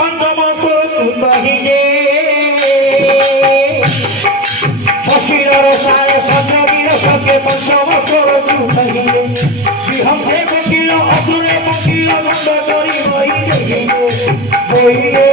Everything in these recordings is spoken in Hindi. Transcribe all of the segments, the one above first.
पंचम कहिले पक्षीर सारे संजोगीर सके पंचम कहिले बिहंगे पक्षीर असुरे पक्षीर बंद करी बहिले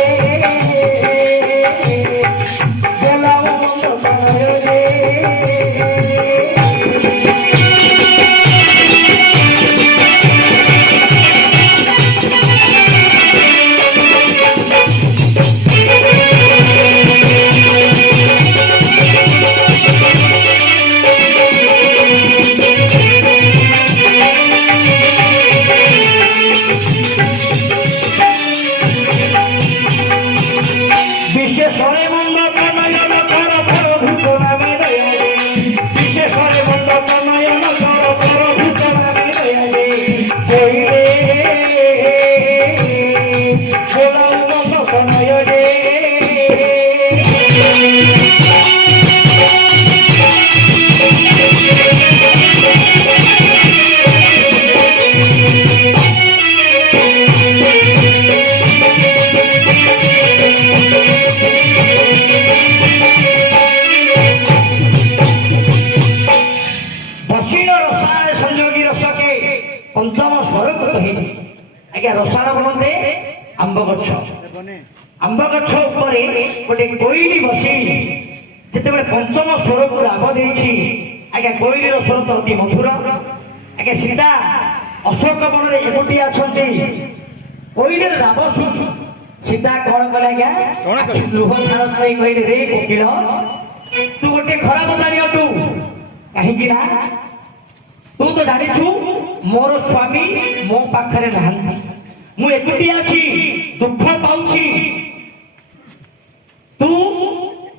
रसाण बनते आंब गछ गोटे कोईली बसी जिते पंचम स्वर को राग देछि आज्ञा कोईली स्वर तो अति मधुर आज्ञा सीता अशोक वन में एकोटी अच्छा कोईली राग शुणी सीता कौन कले आज्ञा लुह धार कहले रे कोकिल तू गोटे खराब जानी तू कहीं तू तो जानिछु मोर स्वामी मो पाखरे नहांती मु एकुटिया अछि दुख पाउछि तू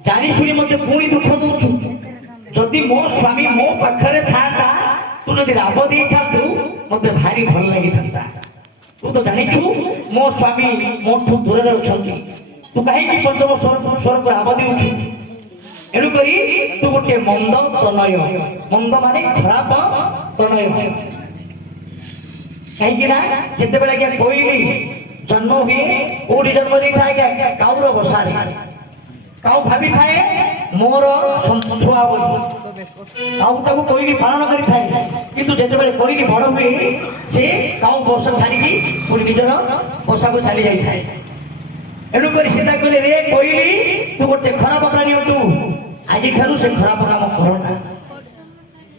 जानी सुनी मते पुणी दुख दउछु जदि मो स्वामी मो पाखरे थाता तू जदि राब देई थातु मते भारी भल लागि थाता तू तो जानिछु मो स्वामी मोठु दूर रहउछंती तू काहे कि पंचम स्वर को राब देउछु एनु करी तू गोटे मंद तनय मंद माने खराब तनय कहीं जिते बेले क्या कोईली जन्म हुए कौटी जन्म दे था क्या काउर बसारे काउ भाभी थाए मोर छुआ बोली काउ ताको कोईली पालन करी थाए किंतु जिते बेले कोईली बड़ हुए से काउ वर्ष छाड़ी पूरी निजर बसा को चली जाई थाए एनु करी सीता कहले रे कोईली तू गोटे खराब प्राणी तू आज ठारू से खराब काम करना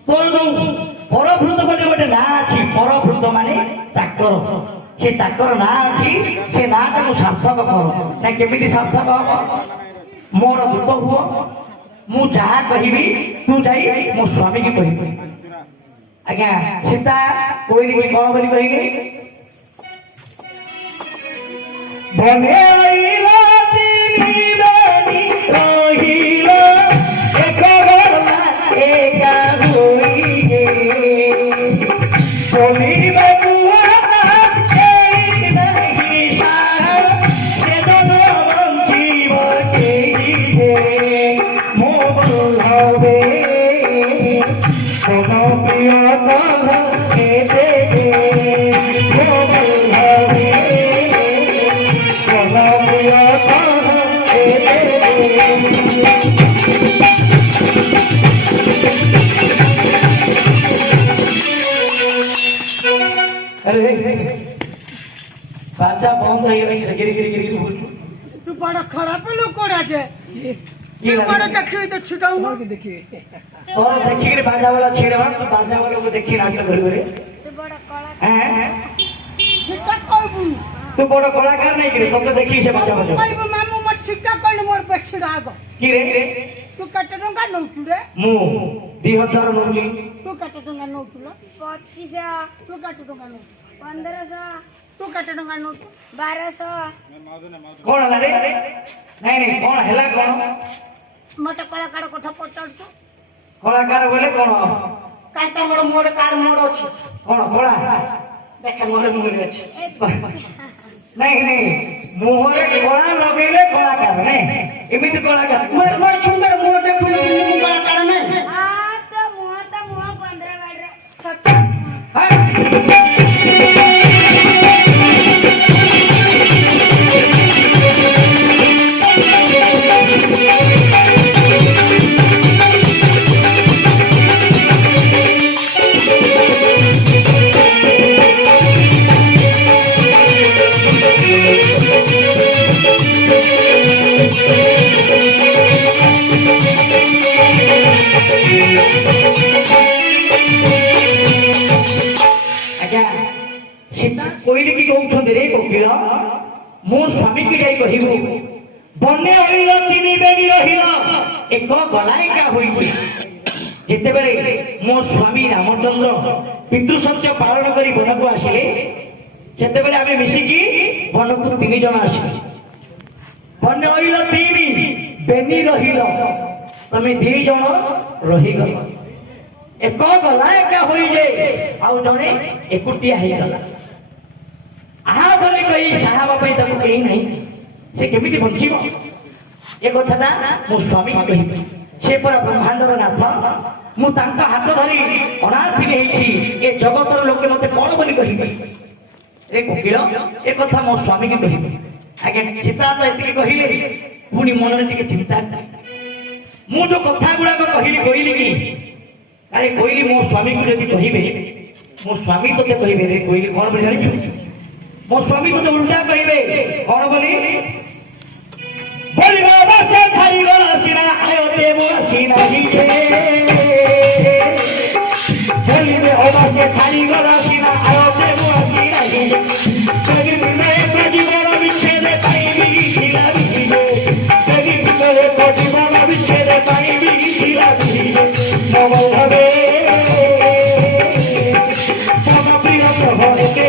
तोर दऊ परभृत बोले गोटे ना अच्छी परभृत माने चाकर से चाकर ना अच्छी से ना ताको सार्थक कर ना केमिति सार्थक हम मोर दुख हुआ मु जहाँ कहबी तू जाई मो स्वामी की कहबी आज्ञा सीता कोई की कौन बोली कहिगे बने आइला दीवानी रहिला एक बरला एका होइगे बोली बबुआ ए नहीं सारा से दोनों बंसीव के मो बुलावे कोनो प्रिय कह के दे मो बुलावे कोनो प्रिय कह के दे अरे बाजा बंद हो गई गिरी गिरी गिरी बोल तू बड़ा खराब लोग कोड़ा छे ये बड़ा देखिए तो छिटाऊ के देखिए और देखिए रे बाजा वाला छेड़वा तू बाजा वाला को देखिए नाटक कर करे तू बड़ा कला हैं छिटा कहबू तू बड़ा कलाकार नहीं करे तो देखिए से बाजा वाला कहबू मामू मत छिटा कहले मोर पे छिड़ा गो की रे तू कटे टंका नौतु रे मु 2000 नौली तू कटे टंका नौतु लो 2500 तू कटे टंका नौतु 1500 तू कटे टंका नौतु 1200 कौन हला रे नहीं नहीं कौन हला कौन मत कलाकार कोठा पचाड़ तू कलाकार बोले कौन काटा मोर मोर कार मोर अछि कौन कोड़ा देखा मोर मोर अछि नहीं नहीं मुहरे कोड़ा लगेले कलाकार नहीं एमिति कलाकार मोर मोर सुंदर मोर देखु कलाकार नहीं आ तो मुह 15 बाड़ छक कोइली की कहउछन्ती रे कोकिल मो स्वामी की जाई कहिबो बन्ने होइल तिनी बेनी रहिल एक गलायका होइबो जेते बेले मो स्वामी रामचंद्र पितृसत्य पालन करी वन को आसिले सेते बेले आमे मिसिकी वन को 3 जण आसिले बन्ने होइल तिनी बेनी रहिल तमे 2 जण रहिगल एक गलायका होई जे आउ जणे एकुटिया हेई गला आहा बोली कही साहाबा पे तक कही नहीं से केमिति बंचिबो ए कथाटा मो स्वामी की कहि से पर ब्रह्मांडर नाथ मु तांका हाथ धरी अनाथ हेछि ए जगतर लोके मते कोन बोली कहि रे कोकिल ए कथा मो स्वामी की कहि आगे सीता तो एति कहिले पुनी मनरे टिके चिंता मु जो कथा गुडा को कहिली कोइली की अरे कोइली मो स्वामी को यदि कहिबे मो स्वामी तो के कहिबे रे कोइली कोन बोली जानि मो स्वामी को तो उल्टा कहिबे कोन बोली बोली बाबा से थारी गला सिना आयो ते मो सिना हिजे बोली बे बाबा से थारी गला सिना आयो ते मो सिना हिजे कभी मैं कभी बड़ा विच्छेद पाईबी सिला हिजे कभी मैं कभी बड़ा विच्छेद पाईबी सिला हिजे नमो हरे सम प्रिय प्रभु के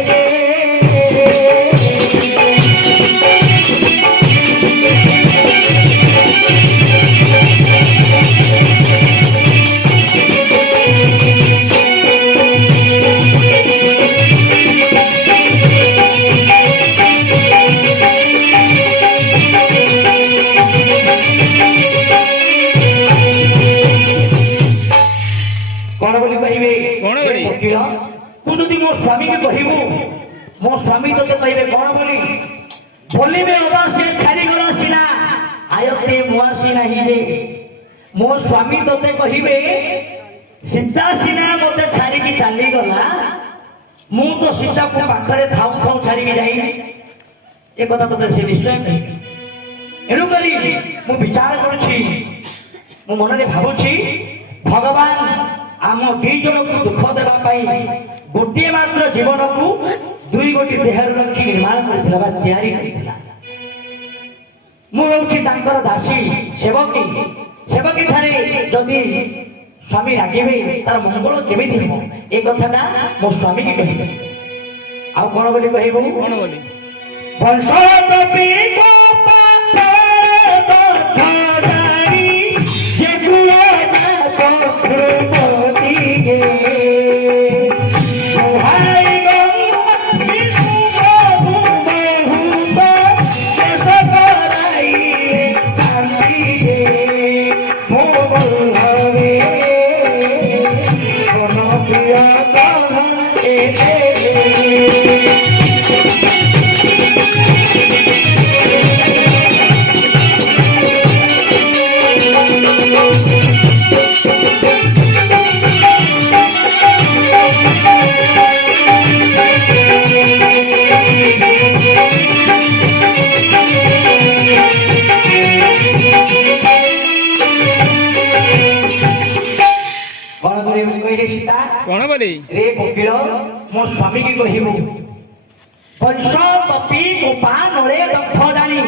मो स्वामी के कहबू मो स्वामी तो कहबे कौन बोली बोली में अबा से छाड़ी गला सिना आयते मुआसी नहीं रे मो स्वामी तो कहबे सीता सिना मते छाड़ी की चली गला मु तो सीता को पाखरे थाउ थाउ छाड़ी के जाई ए कथा तो से निश्चय नहीं एनु करी मु विचार करूछी मु मन रे भाबुछी भगवान आम 2 जन को दुख देबा पाई गोटे मात्र जीवन को 2 गोटी देहर रखी निर्माण करथिला बा तैयारी करथिला मु होछि तांकर दासी सेवकी थारे जदि स्वामी रागिबे तार मंगल केमिति हो ए कथाटा मो स्वामी की कहिबे आ कोन बोली कहिबो कोन बोली वंशोत्पत्ति को पाते तो छाड़ी जे गुआ को फुरपति गे कौन बोली रे कोकिल मो स्वामी की कहबू वंश पपी गोपा नळे दक्ष जानी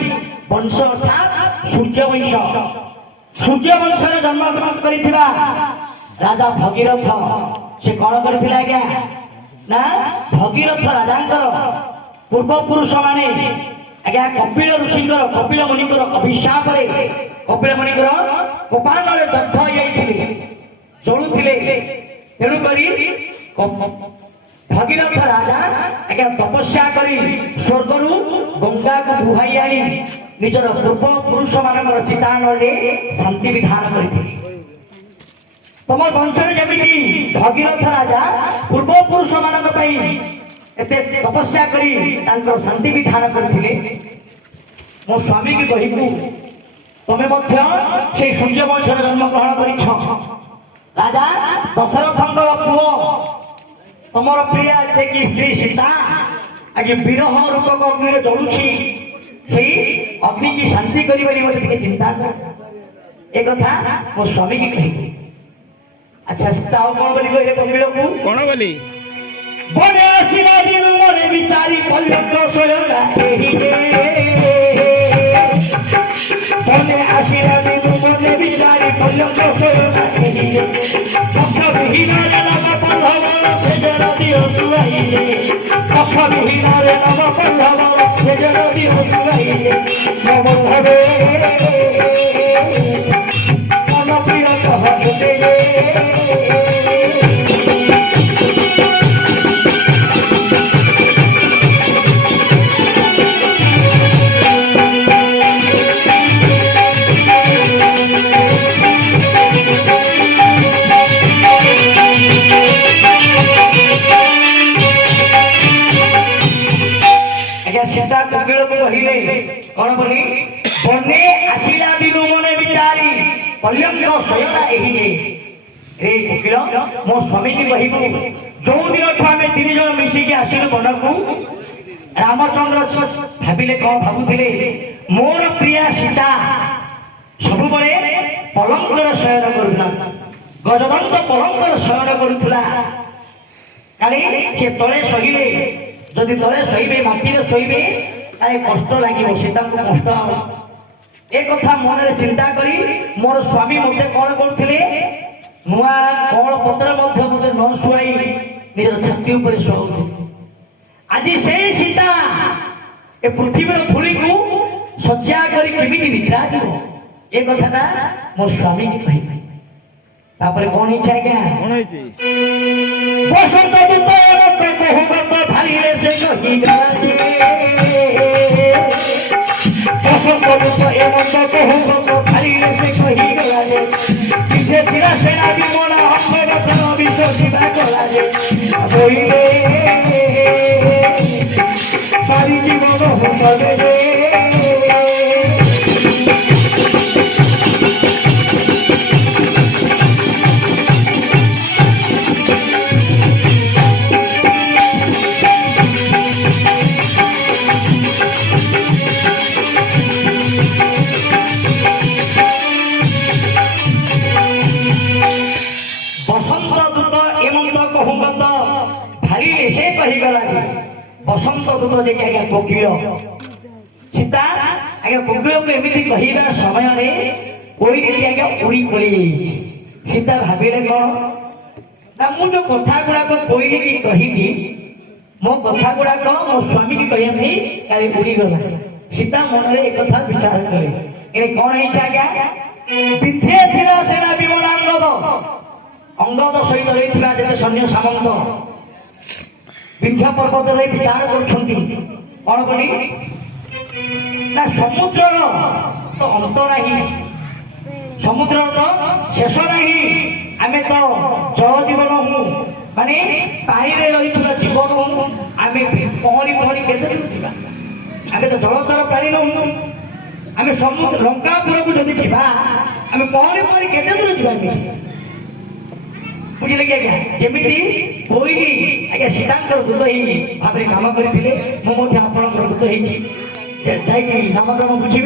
वंश अर्थात सूर्य वंश रे जन्म ग्रहण करिथिबा राजा भगीरथ से कौन करथिला आज्ञा ना भगीरथ राजांकर पूर्व पुरुष माने आज्ञा कपिल ऋषिंकर कपिल मुनिकर अभिशाप रे कपिल मुनिकर गोपा नळे दक्ष जाईथिले जळुथिले तेणु करी भगीरथ राजा आज्ञा तपस्या करी स्वर्गरु गंगा को बुहाई आनी निजर पूर्व पुरुष मानकर चितान शांति विधान करथिले तम वंश जमीती भगीरथ राजा पूर्व पुरुष मान एते तपस्या करी शांति विधान करथिले मो स्वामी की कहबू तमे मध्य से सूर्य वंश जन्म ग्रहण करिछ राजा दशरथंकर पुओ तमर प्रिया देखी स्त्री सीता आज विरह रूपक अग्नि जलुची से अग्नि की शांति करी चिंता कर एक कथा मो स्वामी की कही अच्छा सीता कौन बोली कहे कपिल को कौन बोली বনে আসিলা দিন মনে বিচারি পল্লব সয়না এহি রে বনে আসিলা দিন মনে বিচারি পল্লব সয়না এহি রে পক্ষ বিহীনারে নাম পল্লব সেজনা দিও সুরাইলে পক্ষ বিহীনারে নাম পল্লব সেজনা দিও সুরাইলে নম ভবে মন প্রিয় সহজে सीता कोकिल को कहिले कौन बोली बने आसिला दिनु मने विचारी पल्लंग सयना एही रे कोकिल मो स्वामी की कहिबु जो दिन आमे तीन जन मिसी के आसिलु बनकु रामचंद्र भाबिले कौन भाबुथिले मोर प्रिया सीता सबु बळे पलंगर शयन करुला गजदंत पलंगर शयन करुथुला काली से तळे सहिले जदि तले शोबे माटी शोबे तारे कष्ट लगे सीता को कष्ट एक कथा मन में चिंता करी मोर स्वामी मते कौन करथिले नुआ कौन पत्र मध्य मते न शुआई निज छाती ऊपर शुआउथे आज से सीता ए पृथ्वी धूली को सज्जा करी केमिति निद्रा दिबो ए कथाटा मोर स्वामी की कहि तापर कौन इच्छा क्या कौन है बसंत दूत कहत भारी से कही गाजे बसंत दूत एवं कहत भारी से कही गाजे पीछे सिरा सेना भी मोला हम वचन विश्वसिता कराजे बोइले सारी जीवन हम दे बसंत दूत जे आज्ञा कोकिल सीता आज्ञा कोकिल को एमती कहवा समय कोई आज्ञा उड़ी पड़ी सीता भाविले कौन ना मुझे कथा गुड़ाक कोई की कही मो कथा गुड़ाक मो स्वामी की कहया नहीं काली उड़ी गला सीता मन में एक कथा विचार करे कौन है आज्ञा पीछे थिला सेना विमल अंगद सहित रही जते सैन्य सामंत विंध्य पर्वत रे विचार करछंती कौन बोली ना समुद्र तो अंत नहीं समुद्र तो शेष नहीं आमे तो जल जीवन हूँ माने पानी रे रही जीवन हूँ आमे पहरी पहरी केते जीवा आमे तो जलचर प्राणी नहूँ आमे समुद्र लंकापुर को जदि जीवा आमे पहरी पहरी केते दूर जीवा बुझे क्या जमीती कोई आज्ञा सीतांकर दूत ही भाव काम करते मुझे आपंकर दूत नामक्रम बुझी